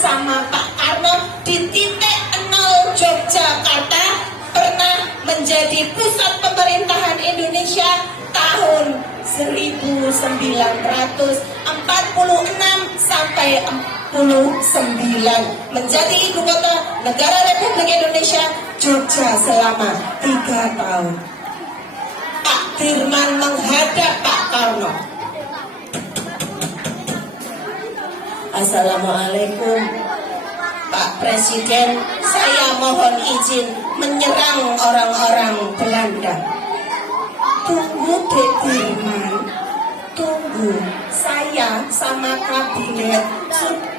bersama Pak Karno di titik nol Yogyakarta pernah menjadi pusat pemerintahan Indonesia tahun 1946 sampai 49 menjadi ibu kota negara Republik Indonesia Jogja selama 3 tahun. Pak Dirman menghadap Pak Karno. Assalamualaikum Pak Presiden, saya mohon izin menyerang orang-orang Belanda. Tunggu Dek Dirman, tunggu. Saya sama kabinet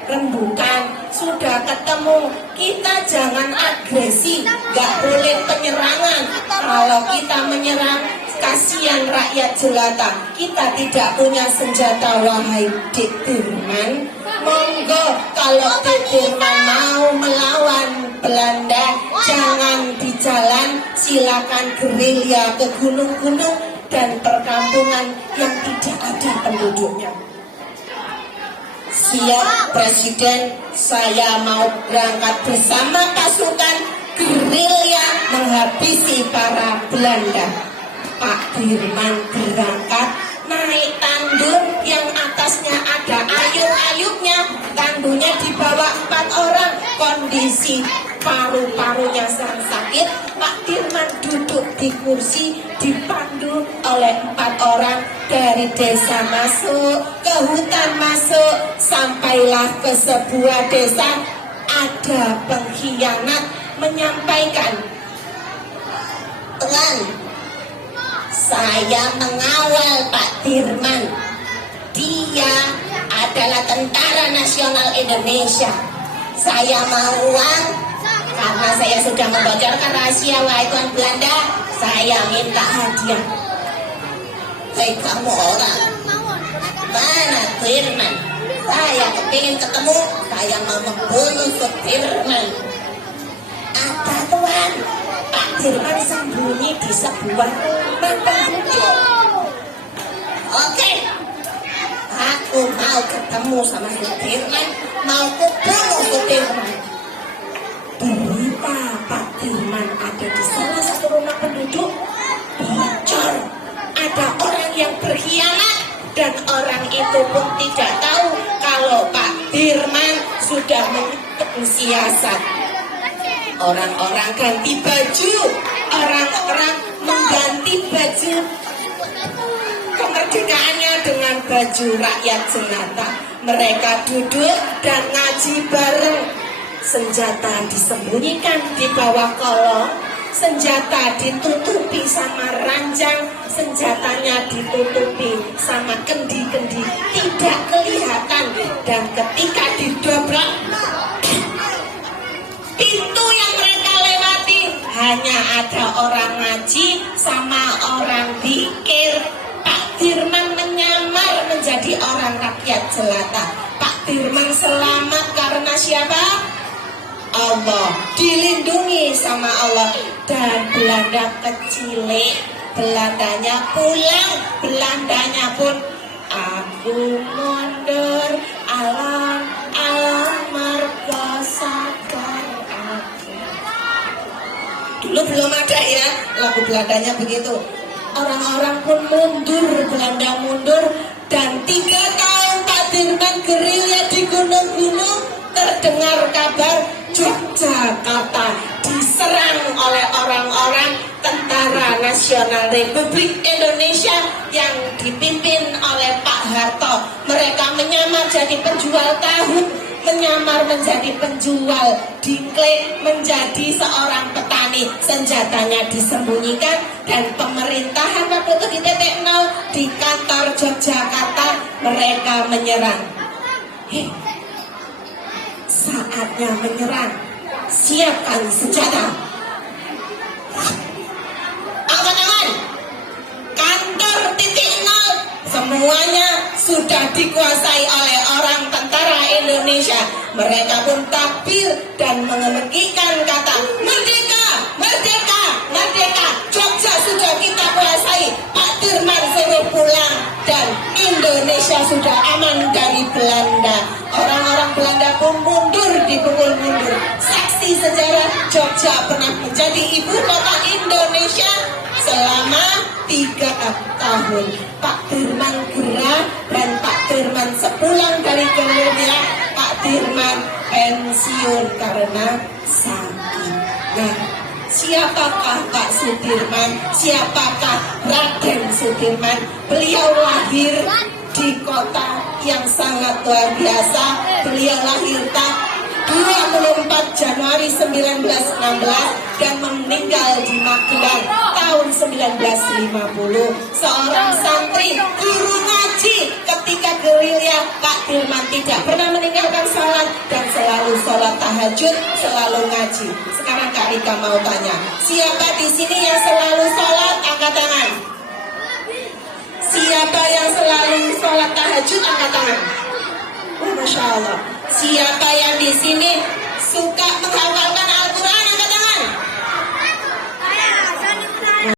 rembukan sudah ketemu. Kita jangan agresi, gak boleh penyerangan. Kalau kita menyerang, kasihan rakyat jelata. Kita tidak punya senjata, wahai Dek Dirman. Monggo kalau Dek Dirman mau melawan Belanda, jangan di jalan, silakan gerilya ke gunung-gunung dan perkampungan yang tidak ada penduduknya. Siap Presiden, saya mau berangkat bersama pasukan gerilya menghabisi para Belanda. Pak Dirman berangkat naik tandu yang atasnya ada ayun-ayunnya. Tandunya dibawa 4 orang, kondisi paru-parunya sangat sakit. Pak Dirman duduk di kursi, dipandu oleh 4 orang dari desa masuk, ke hutan masuk, sampailah ke sebuah desa. Ada pengkhianat menyampaikan, "Tuan, saya mengawal Pak Dirman. Dia adalah Tentara Nasional Indonesia. Saya mau uang karena saya sudah membocorkan rahasia wahai Tuan Belanda. Saya minta hadiah." Hei kamu orang, mana Dirman? Saya kepingin ketemu, saya mau membunuh Dirman. Ada Tuan, Pak Dirman sembunyi di sebuah rumah penduduk. Oke, aku mau ketemu sama Dirman, mau kubunuh Dirman. Berita Pak Dirman ada di salah satu rumah penduduk bocor. Ada orang yang berkhianat dan orang itu pun tidak tahu kalau Pak Dirman sudah menghitung siasat. Orang-orang ganti baju, orang-orang mengganti baju kemerdekaannya dengan baju rakyat jelata. Mereka duduk dan ngaji bareng. Senjata disembunyikan di bawah kolong, senjata ditutupi sama ranjang, senjatanya ditutupi sama kendi-kendi, tidak kelihatan. Dan ketika didobrak, pintu yang mereka lewati hanya ada orang ngaji sama orang zikir. Pak Dirman menyamar menjadi orang rakyat jelata. Pak Dirman selamat karena siapa? Allah, dilindungi sama Allah. Dan Belanda kecilik, Belandanya pulang, Belandanya pun aku mundur, alam merkosakan aku. Dulu belum ada ya lagu Belandanya begitu. Orang-orang pun mundur, Belanda mundur. Dan 3 tahun Pak Dirman gerilya di gunung-gunung. Terdengar kabar Yogyakarta diserang oleh orang-orang Tentara Nasional Republik Indonesia yang dipimpin oleh Pak Harto. Mereka menyamar jadi penjual tahu, menyamar menjadi penjual diklik, menjadi seorang petani. Senjatanya disembunyikan dan pemerintahan waktu itu di titik nol di kantor Yogyakarta. Mereka menyerang. Saatnya menyerang. Siapkan senjata. Angkat tangan. Kantor titik nol semuanya sudah dikuasai oleh orang Tentara Indonesia. Mereka pun takbir dan mengemukakan kata merdeka, merdeka, merdeka. Jogja sudah kita kuasai. Pak Dirman suruh pulang dan Indonesia sudah aman dari Belanda. Orang-orang Belanda pun mundur Jogja pernah menjadi ibu kota Indonesia selama 3 tahun. Pak Dirman gerah dan Pak Dirman sepulang dari Kemudian Pak Dirman pensiun karena sakit. Nah, siapakah Pak Sudirman? Siapakah Raden Sudirman? Beliau lahir di kota yang sangat luar biasa. Beliau lahir 24 Januari 1916 dan meninggal di Magelang tahun 1950. Seorang santri, guru ngaji ketika gerilya. Pak Dirman tidak pernah meninggalkan sholat dan selalu sholat tahajud, selalu ngaji. Sekarang Kak Rika mau tanya, siapa di sini yang selalu sholat? Angkat tangan. Siapa yang selalu sholat tahajud? Angkat tangan. Oh, Masya Allah. Siapa yang di sini suka